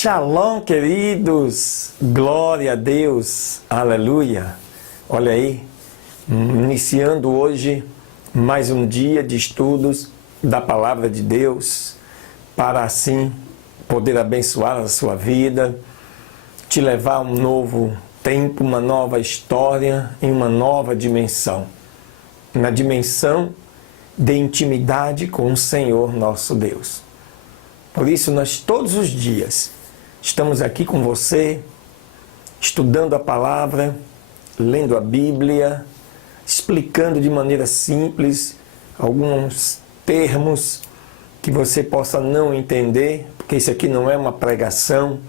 Shalom, queridos! Glória a Deus! Aleluia! Olha aí, iniciando hoje mais um dia de estudos da Palavra de Deus, para assim poder abençoar a sua vida, te levar a um novo tempo, uma nova história, em uma nova dimensão. Na dimensão de intimidade com o Senhor nosso Deus. Por isso, nós todos os dias estamos aqui com você, estudando a palavra, lendo a Bíblia, explicando de maneira simples alguns termos que você possa não entender, porque isso aqui não é uma pregação,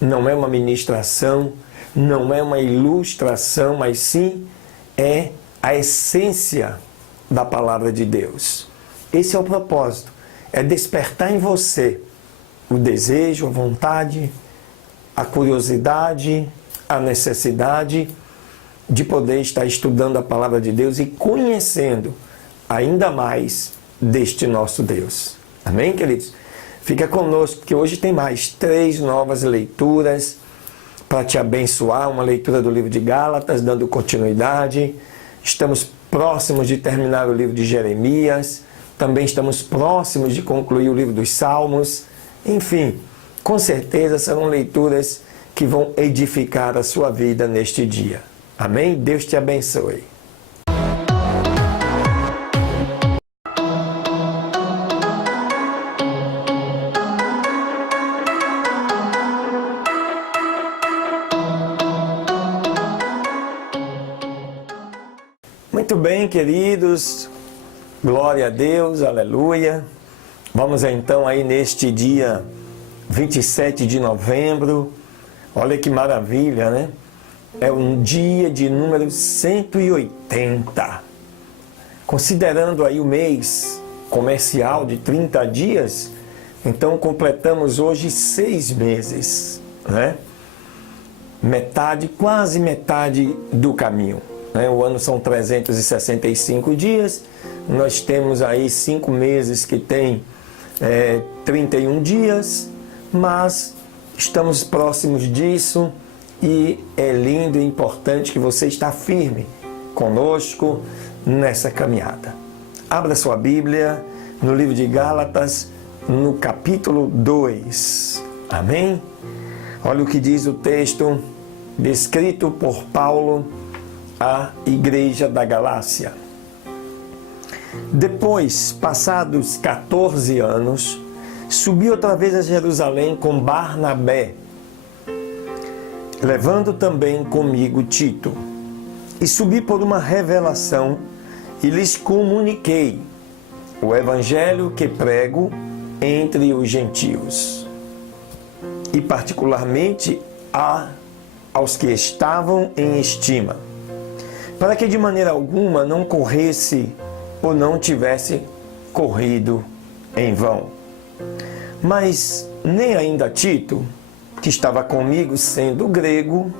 não é uma ministração, não é uma ilustração, mas sim é a essência da palavra de Deus. Esse é o propósito, é despertar em você o desejo, a vontade, a curiosidade, a necessidade de poder estar estudando a palavra de Deus e conhecendo ainda mais deste nosso Deus. Amém, queridos? Fica conosco, que hoje tem mais 3 novas leituras para te abençoar. Uma leitura do livro de Gálatas, dando continuidade. Estamos próximos de terminar o livro de Jeremias. Também estamos próximos de concluir o livro dos Salmos. Enfim, com certeza serão leituras que vão edificar a sua vida neste dia. Amém? Deus te abençoe. Muito bem, queridos. Glória a Deus, aleluia. Vamos então aí neste dia 27 de novembro. Olha que maravilha, né? É um dia de número 180. Considerando aí o mês comercial de 30 dias, então completamos hoje 6 meses, né? Metade, quase metade do caminho. O ano são 365 dias, nós temos aí 5 meses que tem 31 dias, mas estamos próximos disso e é lindo e importante que você está firme conosco nessa caminhada. Abra sua Bíblia no livro de Gálatas, no capítulo 2. Amém? Olha o que diz o texto descrito por Paulo à igreja da Galácia. Depois, passados 14 anos, subi outra vez a Jerusalém com Barnabé, levando também comigo Tito. E subi por uma revelação e lhes comuniquei o evangelho que prego entre os gentios, e particularmente aos que estavam em estima, para que de maneira alguma não corresse ou não tivesse corrido em vão. Mas nem ainda Tito, que estava comigo sendo grego,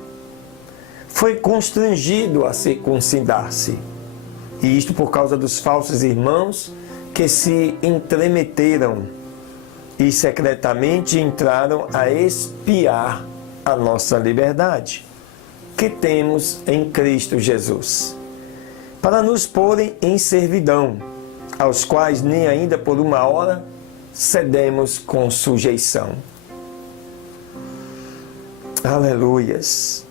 foi constrangido a circuncidar-se. E isto por causa dos falsos irmãos que se entremeteram e secretamente entraram a espiar a nossa liberdade, que temos em Cristo Jesus, para nos porem em servidão, aos quais nem ainda por uma hora cedemos com sujeição. Aleluias!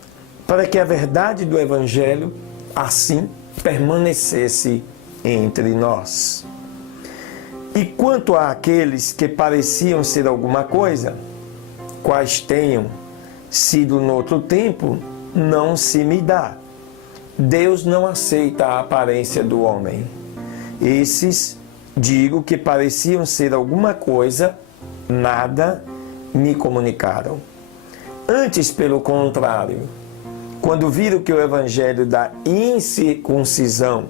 Para que a verdade do Evangelho assim permanecesse entre nós. E quanto àqueles que pareciam ser alguma coisa, quais tenham sido no outro tempo, não se me dá. Deus não aceita a aparência do homem. Esses, digo que pareciam ser alguma coisa, nada me comunicaram. Antes, pelo contrário, quando viram que o evangelho da incircuncisão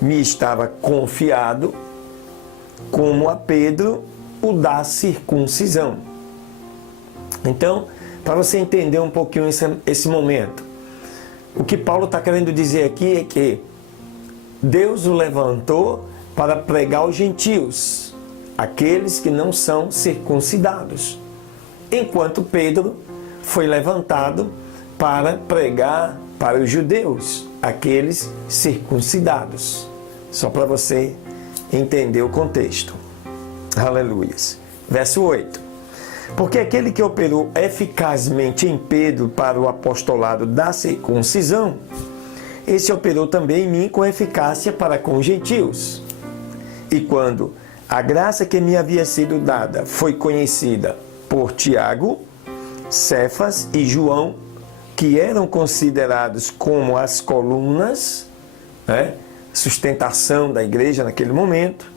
me estava confiado, como a Pedro o da circuncisão. Então, para você entender um pouquinho esse momento, o que Paulo está querendo dizer aqui é que Deus o levantou para pregar aos gentios, aqueles que não são circuncidados. enquanto Pedro foi levantado para pregar para os judeus, aqueles circuncidados. Só para você entender o contexto. Aleluias. Verso 8. Porque aquele que operou eficazmente em Pedro para o apostolado da circuncisão, esse operou também em mim com eficácia para com os gentios. E quando a graça que me havia sido dada foi conhecida por Tiago, Cefas e João, que eram considerados como as colunas, sustentação da igreja naquele momento,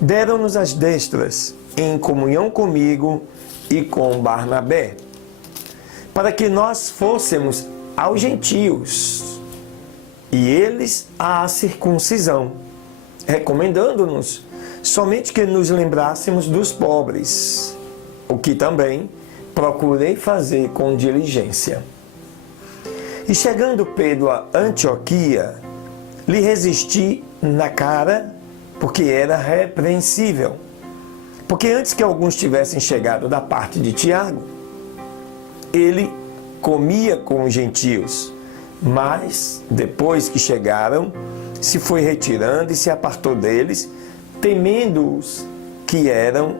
deram-nos as destras em comunhão comigo e com Barnabé, para que nós fôssemos aos gentios e eles à circuncisão, recomendando-nos somente que nos lembrássemos dos pobres, o que também procurei fazer com diligência. E chegando Pedro a Antioquia, lhe resisti na cara, porque era repreensível. Porque antes que alguns tivessem chegado da parte de Tiago, ele comia com os gentios, mas depois que chegaram, se foi retirando e se apartou deles, temendo-os que eram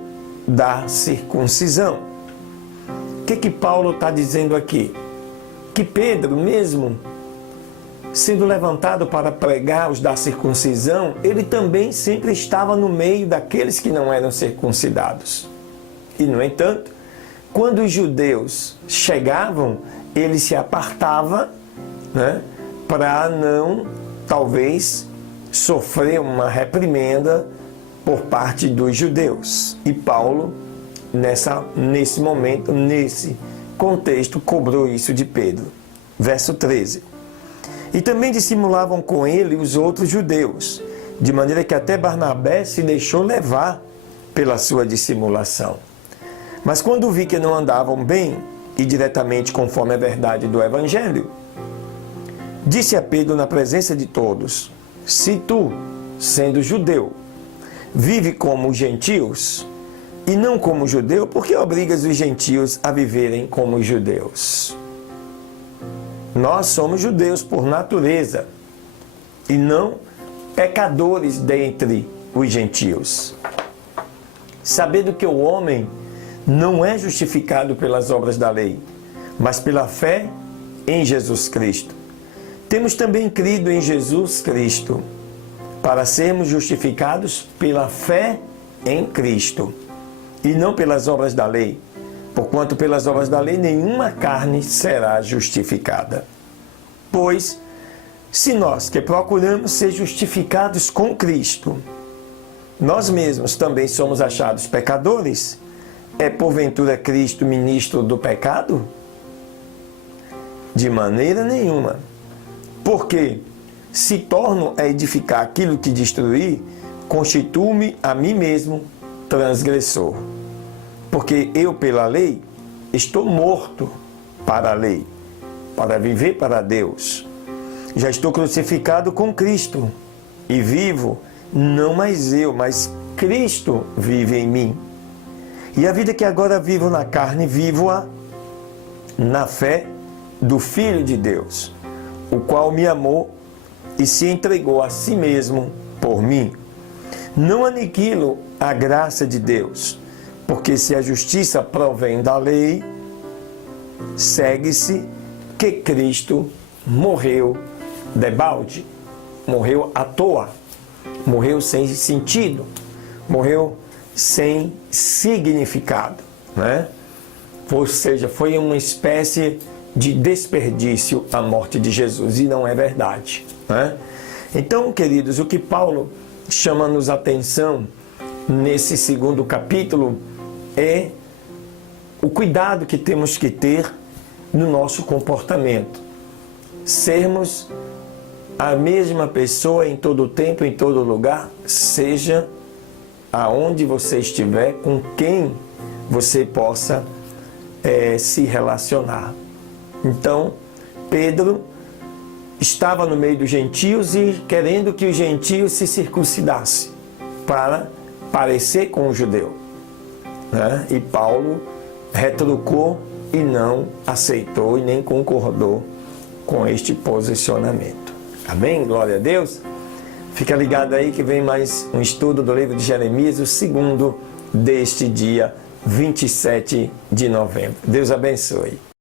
da circuncisão. O que Paulo está dizendo aqui? Que Pedro, mesmo sendo levantado para pregar os da circuncisão, ele também sempre estava no meio daqueles que não eram circuncidados. E, no entanto, quando os judeus chegavam, ele se apartava, para não, talvez, sofrer uma reprimenda por parte dos judeus. E Paulo, nesse momento, nesse contexto, cobrou isso de Pedro. Verso 13. E também dissimulavam com ele os outros judeus, de maneira que até Barnabé se deixou levar pela sua dissimulação. Mas quando vi que não andavam bem e diretamente conforme a verdade do Evangelho, disse a Pedro na presença de todos: se tu, sendo judeu, vive como os gentios e não como judeu, por que obrigas os gentios a viverem como os judeus? Nós somos judeus por natureza e não pecadores dentre os gentios. Sabendo que o homem não é justificado pelas obras da lei, mas pela fé em Jesus Cristo. Temos também crido em Jesus Cristo, para sermos justificados pela fé em Cristo, e não pelas obras da lei, porquanto pelas obras da lei nenhuma carne será justificada. Pois, se nós que procuramos ser justificados com Cristo, nós mesmos também somos achados pecadores, é porventura Cristo ministro do pecado? De maneira nenhuma. Porque, se torno a edificar aquilo que destruí, constituo-me a mim mesmo transgressor. Porque eu, pela lei, estou morto para a lei, para viver para Deus. Já estou crucificado com Cristo e vivo, não mais eu, mas Cristo vive em mim. E a vida que agora vivo na carne, vivo-a na fé do Filho de Deus, o qual me amou e se entregou a si mesmo por mim. Não aniquilo a graça de Deus, porque se a justiça provém da lei, segue-se que Cristo morreu debalde, morreu à toa, morreu sem sentido, morreu sem significado, Ou seja, foi uma espécie de desperdício a morte de Jesus, e não é verdade, Então, queridos, o que Paulo chama-nos atenção nesse segundo capítulo é o cuidado que temos que ter no nosso comportamento. Sermos a mesma pessoa em todo tempo, em todo lugar, seja aonde você estiver, com quem você possa se relacionar. Então, Pedro estava no meio dos gentios e querendo que os gentios se circuncidassem para parecer com o judeu. E Paulo retrucou e não aceitou e nem concordou com este posicionamento. Amém? Glória a Deus. Fica ligado aí que vem mais um estudo do livro de Jeremias, o segundo deste dia 27 de novembro. Deus abençoe.